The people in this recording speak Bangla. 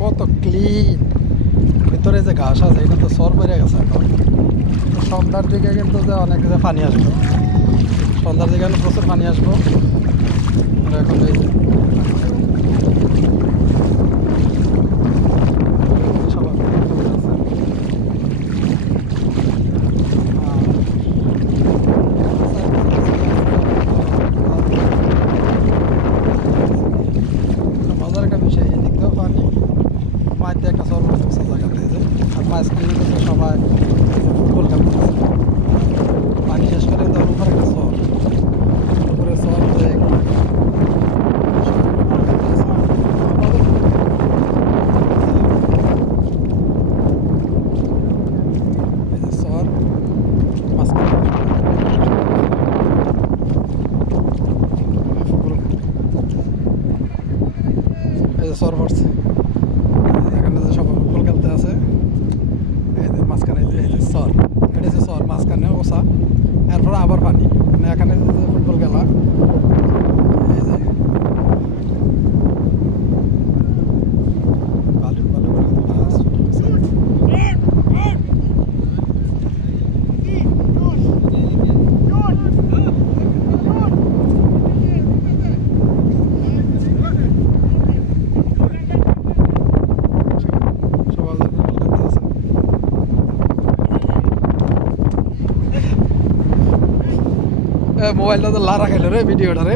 কত ক্লিন। ভিতরে যে ঘাস আছে এটা তো সর বেড়ে গেছে এখন। সন্ধ্যার দিকে কিন্তু যে অনেক যে পানি আসবো, সন্ধ্যার দিকে প্রচুর পানি আসবো। এখন এই যে মজার একটা বিষয়, এদিক দিয়েও পানি, মাঝে একটা সর মারছে জায়গাতে, আর মাঝখানে সবাই ফুটবল খেলতেছে। পানি শেষ করে তো উপরে একটা সর, উপরে সর যে সর মাঝখানে এই যে সর পড়ছে, এখানে যে সবাই ফুটবল খেলতে আছে। এই যে মাঝখানে এই যে সর, এটা যে সর মাঝখানে ওসা, এরপরে আবার পানি, মানে এখানে যে ফুটবল খেলা। এই যে বালু বালু করে মাছ ফুটছে। মোবাইলটা তো লারা খেলো রে ভিডিওটা রে।